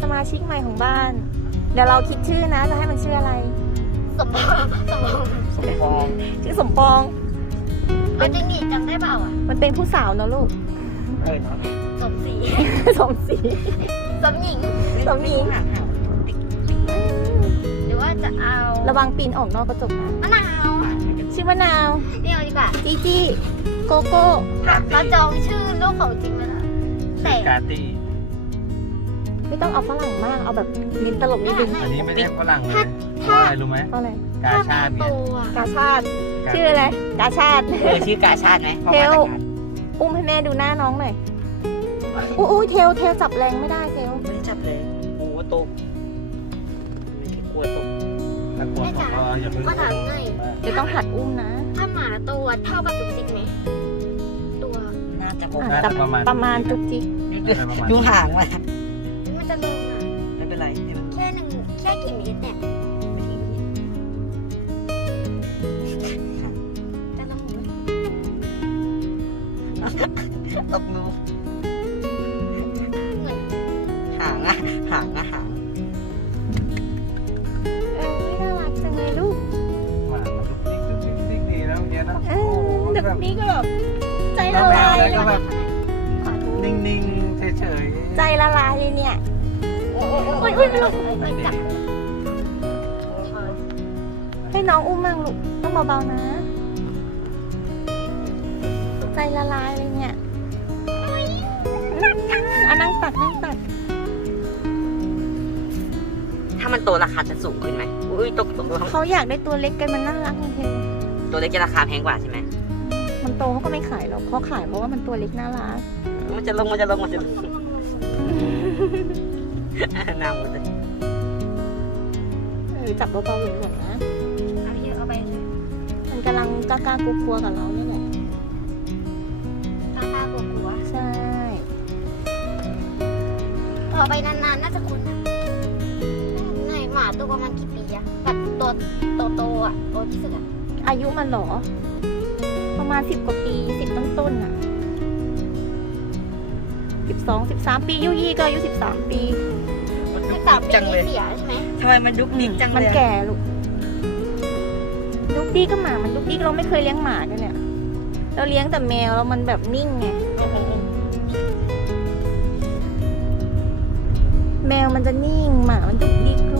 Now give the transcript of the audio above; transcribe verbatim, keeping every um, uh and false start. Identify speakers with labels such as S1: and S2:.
S1: สมาชิกใหม่ของบ้าน เดี๋ยวเราคิดชื่อนะจะให้มันชื่ออะไร
S2: สมปองสมปอง
S3: สมปอง
S1: ชื่อสมปอง
S2: เอาจริงดิจำได้เปล่าอ่ะ
S1: มันเป็นผู้สาวเนอะลูก
S3: เออเนาะ
S2: สมศรี
S1: สมศรี
S2: สมหญิง
S1: สมหญิง
S2: หรือว่าจะเอา
S1: ระวังปีนออกนอกกระจกนะ
S2: มะนาว
S1: ชื่อมะนาว
S2: เดี๋ยวดีกว่า
S1: จีจี้โกโก้
S2: เราจองชื่อลูกของจริงแล้วแต่
S3: กาตี้
S1: ไม่ต้องเอาฝรั่งมากเอาแบบเน้นตลกนิดนึง
S3: อันนี้ไม่ได้ฝรั่งเลยเพราะอะไรรู้ไหม
S1: เพราะอะไร
S3: กาชาติ
S2: โต
S3: ไง
S2: อ่ะ
S1: กาชาติชื่ออะไรกาชาติ
S4: เออชื่อกาชาติไหม
S1: เทล อุ้มให้แม่ดูหน้าน้องหน่อยอู้อู้เทลเทลจับแรงไม่ได้เทล
S4: ไม่ได้จับเลยโอ้ตกไม่ใช่กลัวตก
S3: ถ้ากลัวผมก็อย่าเพิ่ง
S2: ก็ถามหน่อย
S1: เดี๋ยวต้องหัดอุ้มนะ
S2: ถ้าหมาตัวเท่ากับจุกจิกไหมตัว
S4: น่าจะบอก
S1: อ่ะ
S3: น่า
S1: แต่
S3: จะประมาณ
S1: ประมาณจุกจิก
S3: ประมาณ
S4: ดูห่างว่ะ
S2: มันจะลงอ่ะ
S4: ไม่เป็นไรเดี๋ยวมัน
S2: แค่หนึ่งแค่กี่เมตรเนี่ย
S4: ไม่ถึงนิด
S2: จะลงไหม
S4: ตกนู
S2: เหมือน
S4: ห่างอะห่างอะห่าง
S1: เออน่ารักจังเลยลูก
S3: หมามันดุกดิ๊กดุกดิ๊กดุกดิ๊กดีแล้วเนี้ยนะ
S1: เอ
S3: โอ้
S1: อ
S3: โห
S1: เด็ก
S3: แบบ
S1: นี้ก็แบบใจ
S3: แล้
S1: ละ
S3: วแม
S1: ลา
S3: วย แล้ว
S1: เล
S3: ก็
S1: ย
S3: แบบนิ่งๆเฉยๆ
S1: ใจละลายเลยเนี่ย
S2: โอ้ย
S1: โอ้ยโอ้ยลูก
S2: ไปจับ
S1: ให้น้องอุ้มมั่งลูกต้องเบาๆนะ ใจละลายเลยเนี่ยเอานั่งตัดนั่งตัด
S4: ถ้ามันโตราคาจะสูงขึ้นไหมอุ้ยตกตก
S1: เขาอยากได้ตัวเล็กกันมันน่ารักจริง
S4: ตัวเล็กจะราคาแพงกว่าใช่ไหม
S1: ๆมันโตเขาก็ไม่ขายหรอกเขาขายเพราะว่ามันตัวเล็กน่ารัก
S4: มันจะลงมันจะลงมันจะลงน้ำมันจะ
S1: เออจับเบาๆหลวมๆนะ
S2: เอาเยอะเอาไป
S1: มันกำลังกล้าๆกลัวๆกับเราเนี่ยแหละ
S2: ตาตากลัว
S1: ใช่
S2: ๆต่อไปนานๆน่าจะคุ้นนะไหนหมาตัวประมาณกี่ปีอะแบบตัวโตๆอะโตที่สุดอะ
S1: อายุมันเหรอ ประมาณสิบกว่าปีสิบต้นๆอ่ะสิบสองสิบสามปียุยี่ก็อายุสิบสามปี
S4: มันดุ
S2: ที่
S4: ก
S2: สา
S4: ดิ
S2: ม
S4: ก
S2: ปี
S4: จังเลย
S2: เสียใช่ไหม
S4: ทำไมมันดุกดิกจังเลย
S1: มันแก่ลูกดุกดี้ก็หมา มันดุกดี้เราไม่เคยเลี้ยงหมากันเนี่ย เราเลี้ยงแต่แมวแล้วมันแบบนิ่งไง แมวมันจะนิ่งหมามันดุกดิก